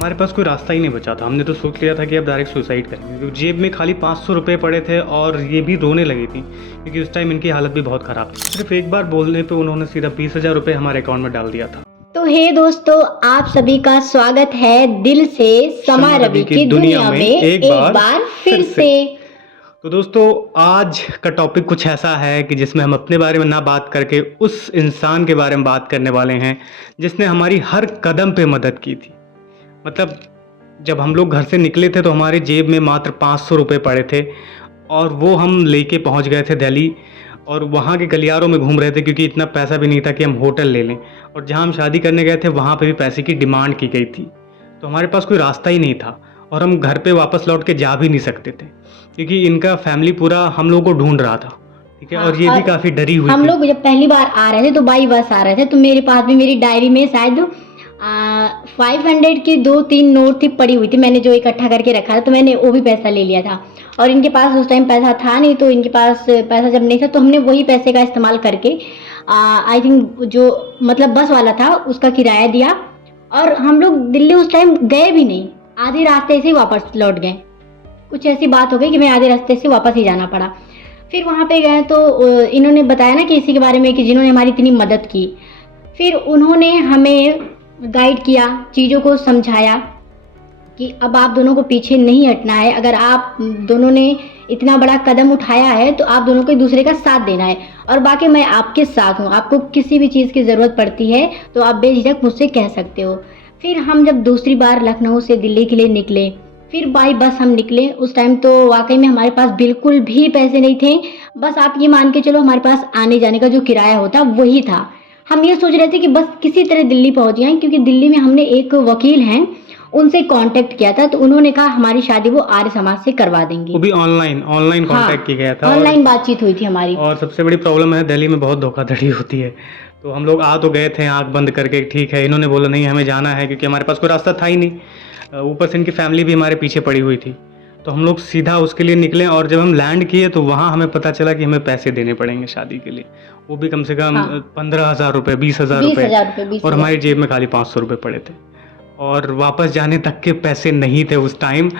हमारे पास कोई रास्ता ही नहीं बचा था। हमने तो सोच लिया था कि अब डायरेक्ट सुसाइड करेंगे, क्योंकि जेब में खाली 500 रुपये पड़े थे और ये भी रोने लगी थी क्योंकि उस टाइम इनकी हालत भी बहुत ख़राब थी। सिर्फ एक बार बोलने पे उन्होंने सीधा 20,000 रुपये हमारे अकाउंट में डाल दिया था। तो हे दोस्तों, आप सभी का स्वागत है दिल से समा रवि की दुनिया में एक बार फिर से। तो दोस्तों, आज का टॉपिक कुछ ऐसा है कि जिसमें हम अपने बारे में ना बात करके उस इंसान के बारे में बात करने वाले हैं जिसने हमारी हर कदम पे मदद की थी। मतलब जब हम लोग घर से निकले थे तो हमारे जेब में मात्र 500 रुपये पड़े थे और वो हम लेके पहुंच गए थे दिल्ली और वहाँ के गलियारों में घूम रहे थे क्योंकि इतना पैसा भी नहीं था कि हम होटल ले लें। और जहाँ हम शादी करने गए थे वहाँ पे भी पैसे की डिमांड की गई थी, तो हमारे पास कोई रास्ता ही नहीं था और हम घर पे वापस लौट के जा भी नहीं सकते थे क्योंकि इनका फैमिली पूरा हम लोग को ढूंढ रहा था। ठीक है। हाँ, और ये भी काफ़ी डरी हुई हम थी। लोग जब पहली बार आ रहे थे तो बाई बस आ रहे थे, तो मेरे पास भी मेरी डायरी में शायद 500 की 2-3 नोट थी पड़ी हुई थी, मैंने जो इकट्ठा करके रखा था, तो मैंने वो भी पैसा ले लिया था। और इनके पास उस टाइम पैसा था नहीं, तो इनके पास पैसा जब नहीं था तो हमने वही पैसे का इस्तेमाल करके आई थिंक जो मतलब बस वाला था उसका किराया दिया और हम लोग दिल्ली उस टाइम गए भी नहीं, आधे रास्ते से ही वापस लौट गए। कुछ ऐसी बात हो गई कि मैं आधे रास्ते से वापस ही जाना पड़ा। फिर वहाँ पे गए तो इन्होंने बताया ना कि इसी के बारे में कि जिन्होंने हमारी इतनी मदद की। फिर उन्होंने हमें गाइड किया, चीज़ों को समझाया कि अब आप दोनों को पीछे नहीं हटना है। अगर आप दोनों ने इतना बड़ा कदम उठाया है तो आप दोनों को एक दूसरे का साथ देना है और बाकी मैं आपके साथ हूँ। आपको किसी भी चीज़ की ज़रूरत पड़ती है तो आप बेझिझक मुझसे कह सकते हो। फिर हम जब दूसरी बार लखनऊ से दिल्ली के लिए निकले, फिर बाई बस हम निकले। उस टाइम तो वाकई में हमारे पास बिल्कुल भी पैसे नहीं थे, बस आप ये मान के चलो हमारे पास आने जाने का जो किराया होता वही था। हम ये सोच रहे थे कि बस किसी तरह दिल्ली पहुंच जाएं, क्योंकि दिल्ली में हमने एक वकील हैं उनसे कांटेक्ट किया था, तो उन्होंने कहा हमारी शादी वो आर्य समाज से करवा देंगे। वो भी ऑनलाइन कांटेक्ट किया गया था, ऑनलाइन बातचीत हुई थी हमारी। और सबसे बड़ी प्रॉब्लम है दिल्ली में बहुत धोखाधड़ी होती है। तो हम लोग आ तो गए थे आंख बंद करके, ठीक है। इन्होंने बोला नहीं हमें जाना है, क्योंकि हमारे पास कोई रास्ता था ही नहीं। ऊपर से इनकी फैमिली भी हमारे पीछे पड़ी हुई थी। तो हम लोग सीधा उसके लिए निकले और जब हम लैंड किए तो वहाँ हमें पता चला कि हमें पैसे देने पड़ेंगे शादी के लिए, वो भी कम से कम 15,000 रुपये, 20,000 रुपये, और हमारी जेब में खाली 500 रुपये पड़े थे और वापस जाने तक के पैसे नहीं थे उस टाइम।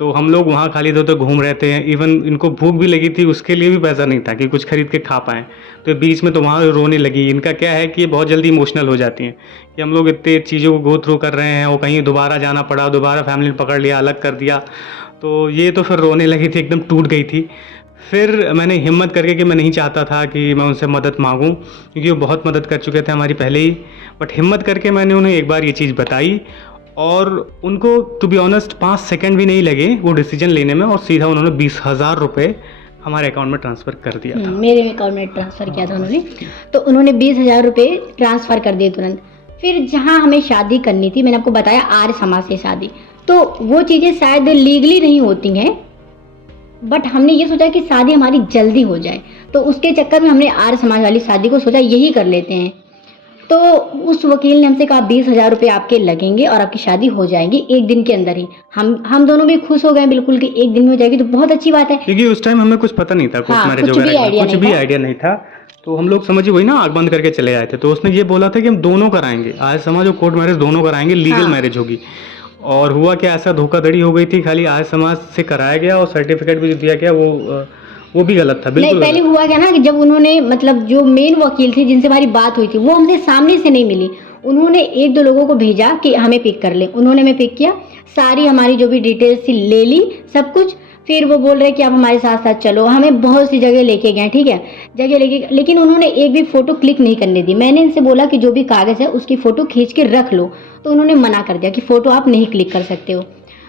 तो हम लोग वहाँ खाली दो तो घूम रहे थे। इवन इनको भूख भी लगी थी, उसके लिए भी पैसा नहीं था कि कुछ खरीद के खा पाएँ। तो बीच में तो वहाँ रोने लगी। इनका क्या है कि ये बहुत जल्दी इमोशनल हो जाती हैं कि हम लोग इतने चीज़ों को गो थ्रू कर रहे हैं, वो कहीं दोबारा जाना पड़ा, दोबारा फैमिली ने पकड़ लिया, अलग कर दिया। तो ये तो फिर रोने लगी थी, एकदम टूट गई थी। फिर मैंने हिम्मत करके, कि मैं नहीं चाहता था कि मैं उनसे मदद मांगूं क्योंकि वो बहुत मदद कर चुके थे हमारी पहले ही, बट हिम्मत करके मैंने उन्हें एक बार ये चीज़ बताई और उनको टू बी ऑनेस्ट 5 सेकंड भी नहीं लगे वो डिसीजन लेने में, और सीधा उन्होंने 20,000 रुपये हमारे अकाउंट में ट्रांसफ़र कर दिया था। मेरे अकाउंट में ट्रांसफ़र किया था उन्होंने, तो उन्होंने 20,000 रुपये ट्रांसफ़र कर दिए तुरंत। फिर जहाँ हमें शादी करनी थी, मैंने आपको बताया आर्य समाज से शादी, तो वो चीज़ें शायद लीगली नहीं होती हैं, बट हमने ये सोचा कि शादी हमारी जल्दी हो जाए, तो उसके चक्कर में हमने आर्य समाज वाली शादी को सोचा यही कर लेते हैं। तो उस वकील ने हमसे कहा 20,000 रुपये आपके लगेंगे और आपकी शादी हो जाएगी एक दिन के अंदर ही। हम दोनों भी खुश हो गए बिल्कुल कि एक दिन में हो जाएगी, तो बहुत अच्छी बात है, क्योंकि उस टाइम हमें कुछ पता नहीं था, कोर्ट मैरिज वगैरह कुछ भी आइडिया नहीं था। तो हम लोग समझिए वही ना आँख बंद करके चले आए थे। तो उसने ये बोला था कि हम दोनों कराएंगे, आर्य समाज और कोर्ट मैरिज दोनों कराएंगे, लीगल मैरिज होगी। और हुआ क्या, ऐसा धोखाधड़ी हो गई थी, खाली आर्य समाज से कराया गया और सर्टिफिकेट भी जो दिया गया वो भी गलत था, बिल्कुल। नहीं, पहले हुआ क्या ना कि जब उन्होंने मतलब जो मेन वकील थे जिनसे हमारी बात हुई थी वो हमसे सामने से नहीं मिली, उन्होंने 1-2 लोगों को भेजा कि हमें पिक कर ले। उन्होंने हमें पिक किया, सारी हमारी जो भी डिटेल्स थी ले ली, सब कुछ। फिर वो बोल रहे कि आप हमारे साथ साथ चलो, हमें बहुत सी जगह लेके गए, ठीक है, जगह लेके, लेकिन उन्होंने एक भी फ़ोटो क्लिक नहीं करने दी। मैंने इनसे बोला कि जो भी कागज़ है उसकी फ़ोटो खींच के रख लो, तो उन्होंने मना कर दिया कि फ़ोटो आप नहीं क्लिक कर सकते हो।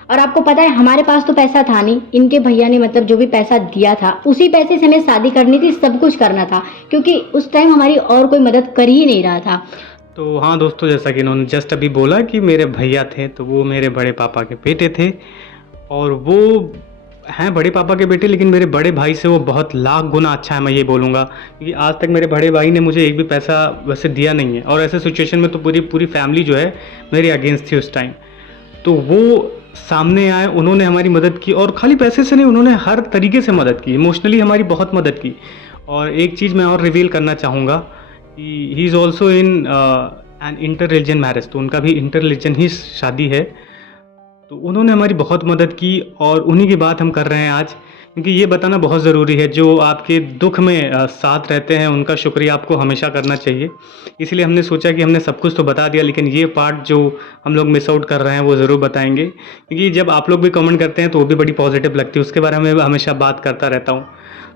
और आपको पता है हमारे पास तो पैसा था नहीं, इनके भैया ने मतलब जो भी पैसा दिया था उसी पैसे से हमें शादी करनी थी, सब कुछ करना था, क्योंकि उस टाइम हमारी और कोई मदद कर ही नहीं रहा था। तो हाँ दोस्तों, जैसा कि इन्होंने जस्ट अभी बोला कि मेरे भैया थे, तो वो मेरे बड़े पापा के बेटे थे और वो हैं बड़े पापा के बेटे, लेकिन मेरे बड़े भाई से वो बहुत लाख गुना अच्छा है, मैं ये बोलूँगा। क्योंकि आज तक मेरे बड़े भाई ने मुझे एक भी पैसा वैसे दिया नहीं है, और ऐसे सिचुएशन में तो पूरी फैमिली जो है मेरे अगेंस्ट थी उस टाइम। तो वो सामने आए, उन्होंने हमारी मदद की, और खाली पैसे से नहीं, उन्होंने हर तरीके से मदद की, इमोशनली हमारी बहुत मदद की। और एक चीज़ मैं और रिवील करना चाहूँगा कि he is also in an inter religion marriage, तो उनका भी इंटर रिलीजन ही शादी है। तो उन्होंने हमारी बहुत मदद की और उन्हीं की बात हम कर रहे हैं आज, क्योंकि ये बताना बहुत ज़रूरी है, जो आपके दुख में साथ रहते हैं उनका शुक्रिया आपको हमेशा करना चाहिए। इसलिए हमने सोचा कि हमने सब कुछ तो बता दिया, लेकिन ये पार्ट जो हम लोग मिस आउट कर रहे हैं वो ज़रूर बताएंगे, क्योंकि जब आप लोग भी कमेंट करते हैं तो वो भी बड़ी पॉजिटिव लगती है, उसके बारे में हमेशा बात करता रहता हूँ।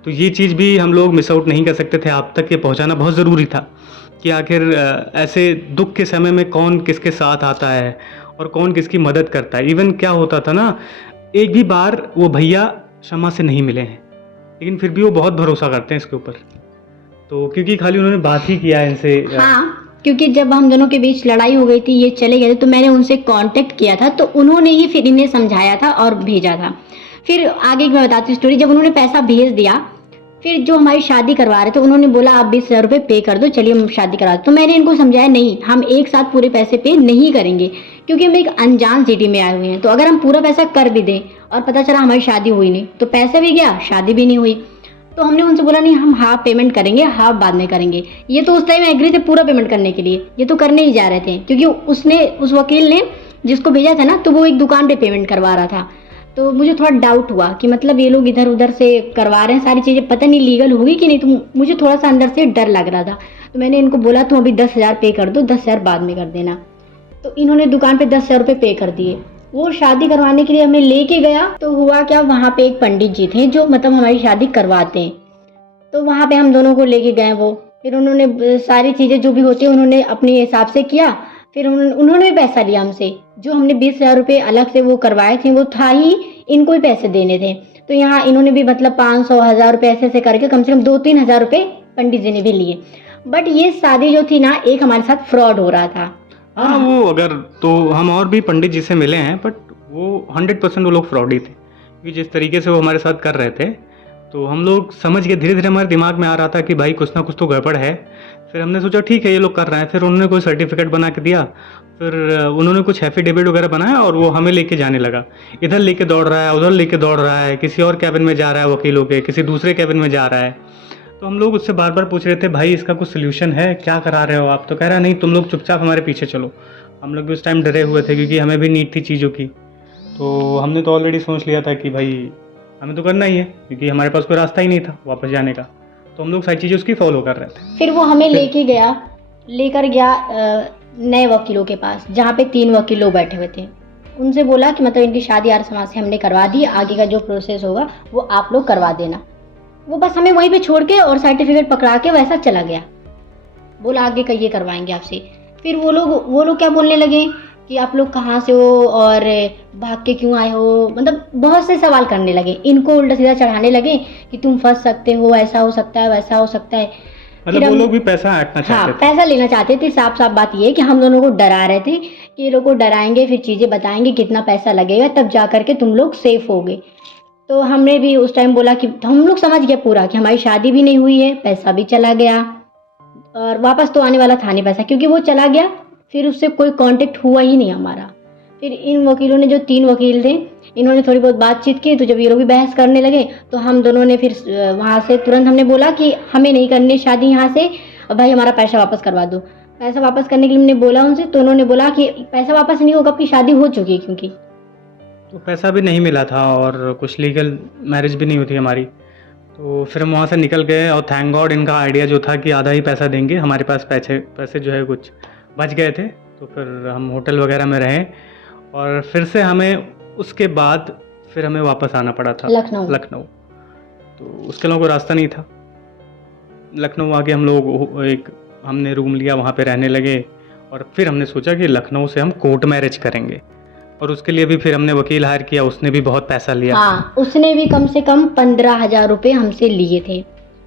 तो ये चीज़ भी हम लोग मिस आउट नहीं कर सकते थे, आप तक ये पहुँचाना बहुत ज़रूरी था कि आखिर ऐसे दुख के समय में कौन किसके साथ आता है और कौन किसकी मदद करता है। इवन क्या होता था ना, एक भी बार वो भैया शमा से नहीं मिले हैं, लेकिन फिर भी वो बहुत भरोसा करते हैं इसके ऊपर। तो क्योंकि खाली उन्होंने बात ही किया है इनसे। हाँ, क्योंकि जब हम दोनों के बीच लड़ाई हो गई थी, ये चले गए थे, तो मैंने उनसे कांटेक्ट किया था, तो उन्होंने ही फिर इन्हें समझाया था और भेजा था। फिर आगे की मैं बताती हूँ स्टोरी। जब उन्होंने पैसा भेज दिया, फिर जो हमारी शादी करवा रहे थे उन्होंने बोला आप 20,000 रुपये पे कर दो, चलिए हम शादी करा दो। तो मैंने इनको समझाया नहीं, हम एक साथ पूरे पैसे पे नहीं करेंगे, क्योंकि हम एक अनजान सिटी में आए हुए हैं। तो अगर हम पूरा पैसा कर भी दें और पता चला हमारी शादी हुई नहीं, तो पैसा भी गया, शादी भी नहीं हुई। तो हमने उनसे बोला नहीं, हम हाफ पेमेंट करेंगे, हाफ बाद में करेंगे। ये तो उस टाइम एग्री थे पूरा पेमेंट करने के लिए, ये तो करने ही जा रहे थे, क्योंकि उस वकील ने जिसको भेजा था ना, तो वो एक दुकान पे पेमेंट करवा रहा था। तो मुझे थोड़ा डाउट हुआ कि मतलब ये लोग इधर उधर से करवा रहे हैं सारी चीज़ें, पता नहीं लीगल होगी कि नहीं। तो मुझे थोड़ा सा अंदर से डर लग रहा था। तो मैंने इनको बोला तुम अभी 10,000 पे कर दो, 10,000 बाद में कर देना। तो इन्होंने दुकान पे 10,000 रुपये पे कर दिए। वो शादी करवाने के लिए हमें लेके गया। तो हुआ क्या, वहाँ पे एक पंडित जी थे जो मतलब हमारी शादी करवाते हैं। तो वहाँ पे हम दोनों को लेके गए वो। फिर उन्होंने सारी चीज़ें जो भी होती है उन्होंने अपने हिसाब से किया। फिर उन्होंने भी पैसा लिया हमसे। जो हमने 20,000 रुपये अलग से वो करवाए थे, वो था ही, इनको ही पैसे देने थे। तो यहाँ इन्होंने भी मतलब 500, 1,000 रुपये ऐसे ऐसे करके कम से कम 2-3 हज़ार रुपये पंडित जी ने भी लिए। बट ये शादी जो थी ना, एक हमारे साथ फ्रॉड हो रहा था। हाँ, वो अगर तो हम और भी पंडित जी से मिले हैं, बट वो 100% वो लोग फ्रॉड ही थे, क्योंकि जिस तरीके से वो हमारे साथ कर रहे थे तो हम लोग समझ गए। धीरे धीरे हमारे दिमाग में आ रहा था कि भाई कुछ ना कुछ तो गड़बड़ है। फिर हमने सोचा ठीक है ये लोग कर रहे हैं। फिर उन्होंने कोई सर्टिफिकेट बना के दिया, फिर उन्होंने कुछ एफिडेविट वगैरह बनाया और वो हमें लेके जाने लगा। इधर लेके दौड़ रहा है, उधर लेके दौड़ रहा है, किसी और कैबिन में जा रहा है वकीलों के, किसी दूसरे कैबिन में जा रहा है। तो हम लोग उससे बार बार पूछ रहे थे भाई इसका कुछ सोल्यूशन है, क्या करा रहे हो आप? तो कह रहा नहीं, तुम लोग चुपचाप हमारे पीछे चलो। हम लोग भी उस टाइम डरे हुए थे, क्योंकि हमें भी नीड थी चीज़ों की। तो हमने तो ऑलरेडी सोच लिया था कि भाई हमें तो करना ही है, क्योंकि हमारे पास कोई रास्ता ही नहीं था वापस जाने का। तो हम लोग सारी चीज़ें उसकी फॉलो कर रहे थे। फिर वो हमें लेकर गया नए वकीलों के पास, जहाँ पे 3 वकील लोग बैठे हुए थे। उनसे बोला कि मतलब इनकी शादी आर्य समाज से हमने करवा दी, आगे का जो प्रोसेस होगा वो आप लोग करवा देना। वो बस हमें वहीं पे छोड़ के और सर्टिफिकेट पकड़ा के वैसा चला गया। बोला आगे का ये करवाएंगे आपसे। फिर वो लोग क्या बोलने लगे कि आप लोग कहाँ से हो और भाग के क्यों आए हो, मतलब बहुत से सवाल करने लगे। इनको उल्टा सीधा चढ़ाने लगे कि तुम फंस सकते हो, ऐसा हो सकता है, वैसा हो सकता है। मतलब वो लोग भी पैसा ऐंठना चाहते थे। पैसा लेना चाहते थे। साफ साफ बात ये है कि हम दोनों को डरा रहे थे कि ये लोग को डराएंगे, फिर चीज़ें बताएंगे, कितना पैसा लगेगा, तब जा करके तुम लोग सेफ होगे। तो हमने भी उस टाइम बोला कि हम लोग समझ गए पूरा कि हमारी शादी भी नहीं हुई है, पैसा भी चला गया और वापस तो आने वाला था नहीं पैसा, क्योंकि वो चला गया। फिर उससे कोई कांटेक्ट हुआ ही नहीं हमारा। फिर इन वकीलों ने, जो 3 वकील थे, इन्होंने थोड़ी बहुत बातचीत की। तो जब ये लोग भी बहस करने लगे तो हम दोनों ने फिर वहाँ से तुरंत हमने बोला कि हमें नहीं करनी शादी यहाँ से, और भाई हमारा पैसा वापस करवा दो। पैसा वापस करने के लिए हमने बोला उनसे, तो उन्होंने बोला कि पैसा वापस नहीं होगा, आपकी शादी हो चुकी है। क्योंकि तो पैसा भी नहीं मिला था और कुछ लीगल मैरिज भी नहीं हुई थी हमारी। तो फिर हम वहाँ से निकल गए और थैंक गॉड इनका आइडिया जो था कि आधा ही पैसा देंगे, हमारे पास पैसे जो है कुछ बच गए थे। तो फिर हम होटल वगैरह में रहे और फिर से हमें उसके बाद फिर हमें वापस आना पड़ा था लखनऊ। तो उसके अलावा कोई रास्ता नहीं था। लखनऊ आके हम लोग हमने रूम लिया, वहाँ पे रहने लगे और फिर हमने सोचा कि लखनऊ से हम कोर्ट मैरिज करेंगे। और उसके लिए भी फिर हमने वकील हायर किया, उसने भी बहुत पैसा लिया। हाँ, उसने भी कम से कम 15,000 रुपये हमसे लिए थे,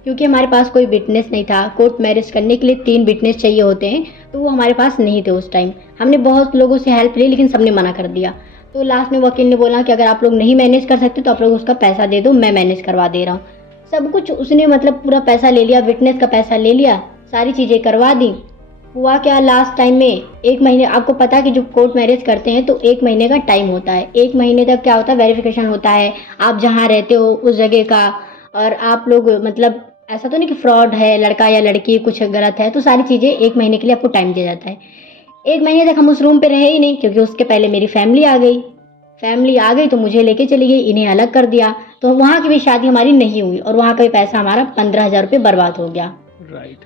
क्योंकि हमारे पास कोई विटनेस नहीं था। कोर्ट मैरिज करने के लिए 3 विटनेस चाहिए होते हैं, तो वो हमारे पास नहीं थे उस टाइम। हमने बहुत लोगों से हेल्प ली, लेकिन सबने मना कर दिया। तो लास्ट में वकील ने बोला कि अगर आप लोग नहीं मैनेज कर सकते तो आप लोग उसका पैसा दे दो, मैं मैनेज करवा दे रहा हूँ। सब कुछ उसने मतलब पूरा पैसा ले लिया, विटनेस का पैसा ले लिया, सारी चीज़ें करवा दी। हुआ क्या, लास्ट टाइम में 1 महीने, आपको पता है कि जो कोर्ट मैरिज करते हैं तो 1 महीने का टाइम होता है। 1 महीने तक क्या होता है, वेरिफिकेशन होता है, आप जहाँ रहते हो उस जगह का, और आप लोग मतलब ऐसा तो नहीं कि फ्रॉड है, लड़का या लड़की कुछ गलत है, तो सारी चीज़ें 1 महीने के लिए आपको टाइम दिया जाता है। 1 महीने तक हम उस रूम पे रहे ही नहीं, क्योंकि उसके पहले मेरी फैमिली आ गई। फैमिली आ गई तो मुझे लेके चली गई, इन्हें अलग कर दिया, तो वहाँ की भी शादी हमारी नहीं हुई और वहाँ का भी पैसा हमारा 15,000 रुपये बर्बाद हो गया। राइट।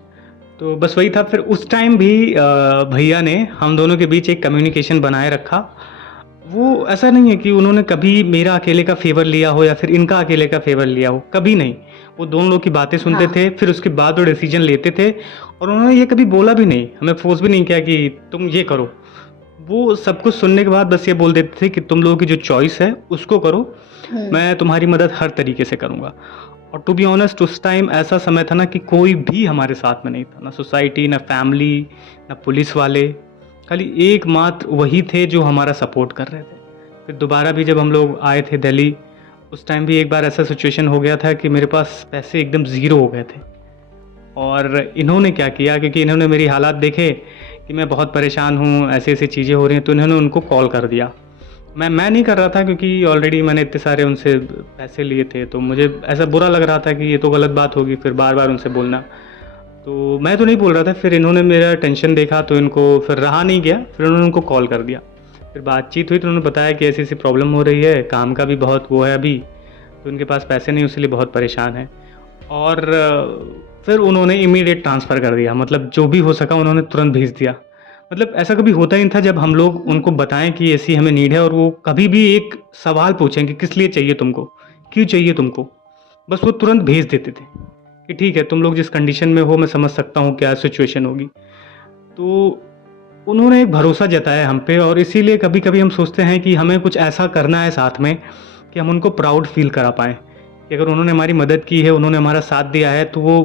तो बस वही था, फिर उस टाइम भी भैया ने हम दोनों के बीच एक कम्युनिकेशन बनाए रखा। वो ऐसा नहीं है कि उन्होंने कभी मेरा अकेले का फेवर लिया हो या फिर इनका अकेले का फेवर लिया हो, कभी नहीं। वो दोनों लोग की बातें सुनते हाँ। थे, फिर उसके बाद वो डिसीजन लेते थे, और उन्होंने ये कभी बोला भी नहीं, हमें फोर्स भी नहीं किया कि तुम ये करो। वो सब कुछ सुनने के बाद बस ये बोल देते थे कि तुम लोगों की जो चॉइस है उसको करो, मैं तुम्हारी मदद हर तरीके से करूँगा। और टू बी ऑनेस्ट उस टाइम ऐसा समय था ना कि कोई भी हमारे साथ में नहीं था, ना सोसाइटी, ना फैमिली, ना पुलिस वाले, खाली एकमात्र वही थे जो हमारा सपोर्ट कर रहे थे। फिर दोबारा भी जब हम लोग आए थे दिल्ली, उस टाइम भी एक बार ऐसा सिचुएशन हो गया था कि मेरे पास पैसे एकदम ज़ीरो हो गए थे। और इन्होंने क्या किया, क्योंकि इन्होंने मेरी हालात देखे कि मैं बहुत परेशान हूँ, ऐसी ऐसी चीज़ें हो रही हैं, तो इन्होंने उनको कॉल कर दिया। मैं नहीं कर रहा था क्योंकि ऑलरेडी मैंने इतने सारे उनसे पैसे लिए थे, तो मुझे ऐसा बुरा लग रहा था कि ये तो गलत बात होगी फिर बार बार उनसे बोलना। तो मैं तो नहीं बोल रहा था, फिर इन्होंने मेरा टेंशन देखा तो इनको फिर रहा नहीं गया, फिर उन्होंने उनको कॉल कर दिया। फिर बातचीत हुई तो उन्होंने बताया कि ऐसी ऐसी प्रॉब्लम हो रही है, काम का भी बहुत वो है अभी, तो उनके पास पैसे नहीं, इसलिए बहुत परेशान है। और फिर उन्होंने इमीडिएट ट्रांसफ़र कर दिया, मतलब जो भी हो सका उन्होंने तुरंत भेज दिया। मतलब ऐसा कभी होता ही नहीं था जब हम लोग उनको बताएं कि ऐसी हमें नीड है, और वो कभी भी एक सवाल पूछें कि किस लिए चाहिए तुमको, क्यों चाहिए तुमको, बस वो तुरंत भेज देते थे कि ठीक है, तुम लोग जिस कंडीशन में हो मैं समझ सकता हूँ क्या सिचुएशन होगी। तो उन्होंने एक भरोसा जताया हम पे, और इसीलिए कभी कभी हम सोचते हैं कि हमें कुछ ऐसा करना है साथ में कि हम उनको प्राउड फील करा पाएँ कि अगर उन्होंने हमारी मदद की है, उन्होंने हमारा साथ दिया है, तो वो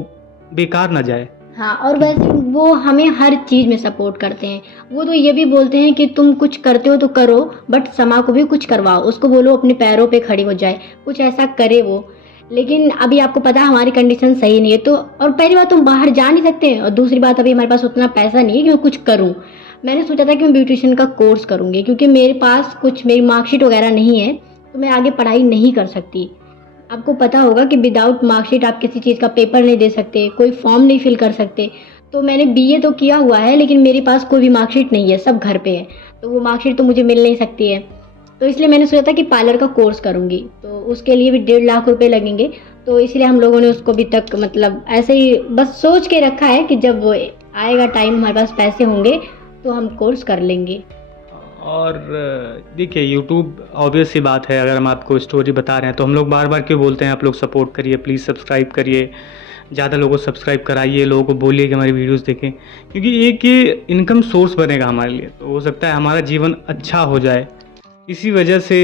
बेकार ना जाए। हाँ, और वैसे वो हमें हर चीज़ में सपोर्ट करते हैं। वो तो ये भी बोलते हैं कि तुम कुछ करते हो तो करो, बट समा को भी कुछ करवाओ, उसको बोलो अपने पैरों पे खड़ी हो जाए, कुछ ऐसा करे वो। लेकिन अभी आपको पता है हमारी कंडीशन सही नहीं है, तो और पहली बात तुम बाहर जा नहीं सकते, और दूसरी बात अभी हमारे पास उतना पैसा नहीं है कि मैं कुछ करूँ। मैंने सोचा था कि मैं ब्यूटिशियन का कोर्स करूँगी, क्योंकि मेरे पास कुछ मेरी मार्कशीट वगैरह नहीं है, तो मैं आगे पढ़ाई नहीं कर सकती। आपको पता होगा कि विदाउट मार्कशीट आप किसी चीज़ का पेपर नहीं दे सकते, कोई फॉर्म नहीं फिल कर सकते। तो मैंने बीए तो किया हुआ है, लेकिन मेरे पास कोई भी मार्कशीट नहीं है, सब घर पे है, तो वो मार्कशीट तो मुझे मिल नहीं सकती है। तो इसलिए मैंने सोचा था कि पार्लर का कोर्स करूँगी, तो उसके लिए भी 1.5 लाख रुपए लगेंगे। तो इसलिए हम लोगों ने उसको अभी तक मतलब ऐसे ही बस सोच के रखा है कि जब आएगा टाइम, हमारे पास पैसे होंगे, तो हम कोर्स कर लेंगे। और देखिए, यूट्यूब ऑब्वियस सी बात है, अगर हम आपको स्टोरी बता रहे हैं तो हम लोग बार बार क्यों बोलते हैं आप लोग सपोर्ट करिए, प्लीज़ सब्सक्राइब करिए, ज़्यादा लोगों को सब्सक्राइब कराइए, लोगों को बोलिए कि हमारी वीडियोस देखें, क्योंकि एक ये इनकम सोर्स बनेगा हमारे लिए, तो हो सकता है हमारा जीवन अच्छा हो जाए। इसी वजह से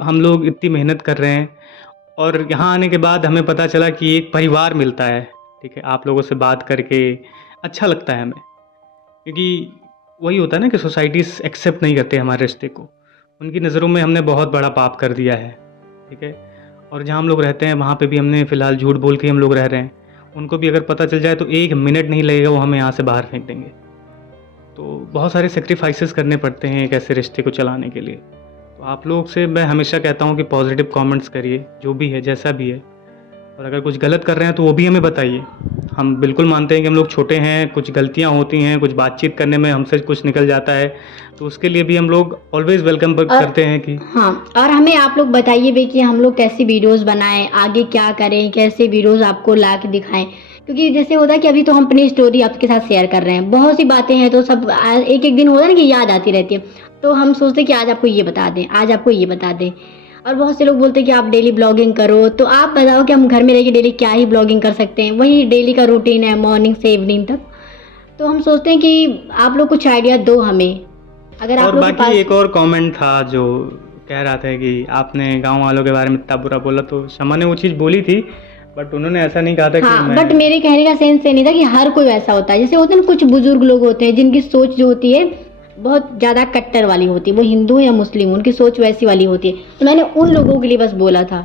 हम लोग इतनी मेहनत कर रहे हैं, और यहाँ आने के बाद हमें पता चला कि एक परिवार मिलता है। ठीक है, आप लोगों से बात करके अच्छा लगता है हमें, क्योंकि वही होता है ना कि सोसाइटीज़ एक्सेप्ट नहीं करते हमारे रिश्ते को, उनकी नज़रों में हमने बहुत बड़ा पाप कर दिया है। ठीक है, और जहाँ हम लोग रहते हैं वहाँ पे भी हमने फ़िलहाल झूठ बोल के हम लोग रह रहे हैं, उनको भी अगर पता चल जाए तो 1 मिनट नहीं लगेगा, वो हमें यहाँ से बाहर फेंक देंगे। तो बहुत सारे सेक्रीफाइसेस करने पड़ते हैं एक ऐसे रिश्ते को चलाने के लिए। तो आप लोग से मैं हमेशा कहता हूँ कि पॉजिटिव कमेंट्स करिए, जो भी है जैसा भी है, और अगर कुछ गलत कर रहे हैं तो वो भी हमें बताइए। हम बिल्कुल मानते हैं कि हम लोग छोटे हैं, कुछ गलतियाँ होती हैं, कुछ बातचीत करने में हमसे कुछ निकल जाता है, तो उसके लिए भी हम लोग ऑलवेज़ वेलकम करते हैं कि हाँ, और हमें आप लोग बताइए भी कि हम लोग कैसी वीडियोस बनाएं, आगे क्या करें, कैसे वीडियोस आपको ला के दिखाएं। क्योंकि जैसे होता है कि अभी तो हम अपनी स्टोरी आपके साथ शेयर कर रहे हैं, बहुत सी बातें हैं, तो सब एक एक दिन होता है ना कि याद आती रहती है, तो हम सोचते हैं कि आज आपको ये बता दें, आज आपको ये बता दें। और बहुत से लोग बोलते हैं कि आप डेली ब्लॉगिंग करो, तो आप बताओ कि हम घर में रह के डेली क्या ही ब्लॉगिंग कर सकते हैं, वही डेली का रूटीन है मॉर्निंग से इवनिंग तक। तो हम सोचते हैं कि आप लोग कुछ आइडिया दो हमें, अगर आप और लोग के बाकी पास। एक और कमेंट था जो कह रहा था कि आपने गांव वालों के बारे में इतना बुरा बोला, तो शमा ने वो चीज़ बोली थी, बट उन्होंने ऐसा नहीं कहा था कि हाँ, मैं बट मेरे कहने का सेंस ये नहीं था कि हर कोई वैसा होता है। जैसे होते हैं ना कुछ बुजुर्ग लोग होते हैं जिनकी सोच जो होती है बहुत ज़्यादा कट्टर वाली होती है, वो हिंदू या मुस्लिम, उनकी सोच वैसी वाली होती है, तो मैंने उन लोगों के लिए बस बोला था।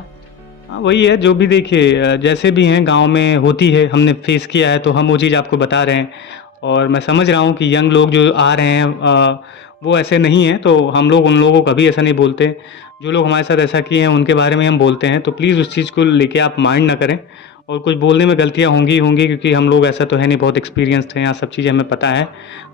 हाँ वही है, जो भी देखिए जैसे भी हैं गांव में होती है, हमने फेस किया है, तो हम वो चीज़ आपको बता रहे हैं। और मैं समझ रहा हूँ कि यंग लोग जो आ रहे हैं वो ऐसे नहीं हैं, तो हम लोग उन लोगों को कभी ऐसा नहीं बोलते। जो लोग हमारे साथ ऐसा किए हैं उनके बारे में हम बोलते हैं, तो प्लीज़ उस चीज़ को लेके आप माइंड ना करें। और कुछ बोलने में गलतियाँ होंगी होंगी, क्योंकि हम लोग ऐसा तो है नहीं, बहुत एक्सपीरियंस्ड हैं, यहाँ सब चीज़ें हमें पता है।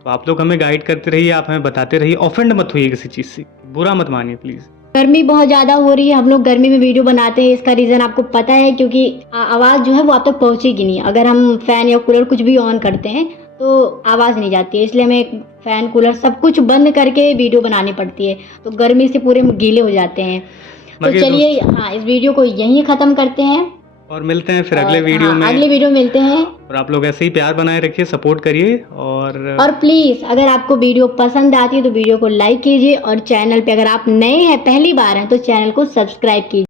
तो आप लोग हमें गाइड करते रहिए, आप हमें बताते रहिए, ऑफेंड मत होइए किसी चीज़ से, बुरा मत मानिए प्लीज़। गर्मी बहुत ज़्यादा हो रही है, हम लोग गर्मी में वीडियो बनाते हैं, इसका रीज़न आपको पता है क्योंकि आवाज़ जो है वो आप तक पहुँचेगी नहीं। अगर हम फ़ैन या कूलर कुछ भी ऑन करते हैं तो आवाज़ नहीं जाती है, इसलिए हमें फ़ैन कूलर सब कुछ बंद करके वीडियो बनानी पड़ती है। तो गर्मी से पूरे हम गीले हो जाते हैं। तो बाकी चलिए हाँ, इस वीडियो को यहीं ख़त्म करते हैं और मिलते हैं फिर अगले और वीडियो हाँ, में। अगले वीडियो में मिलते हैं। और आप लोग ऐसे ही प्यार बनाए रखिए, सपोर्ट करिए और प्लीज़ अगर आपको वीडियो पसंद आती है तो वीडियो को लाइक कीजिए और चैनल पे अगर आप नए हैं, पहली बार हैं, तो चैनल को सब्सक्राइब कीजिए।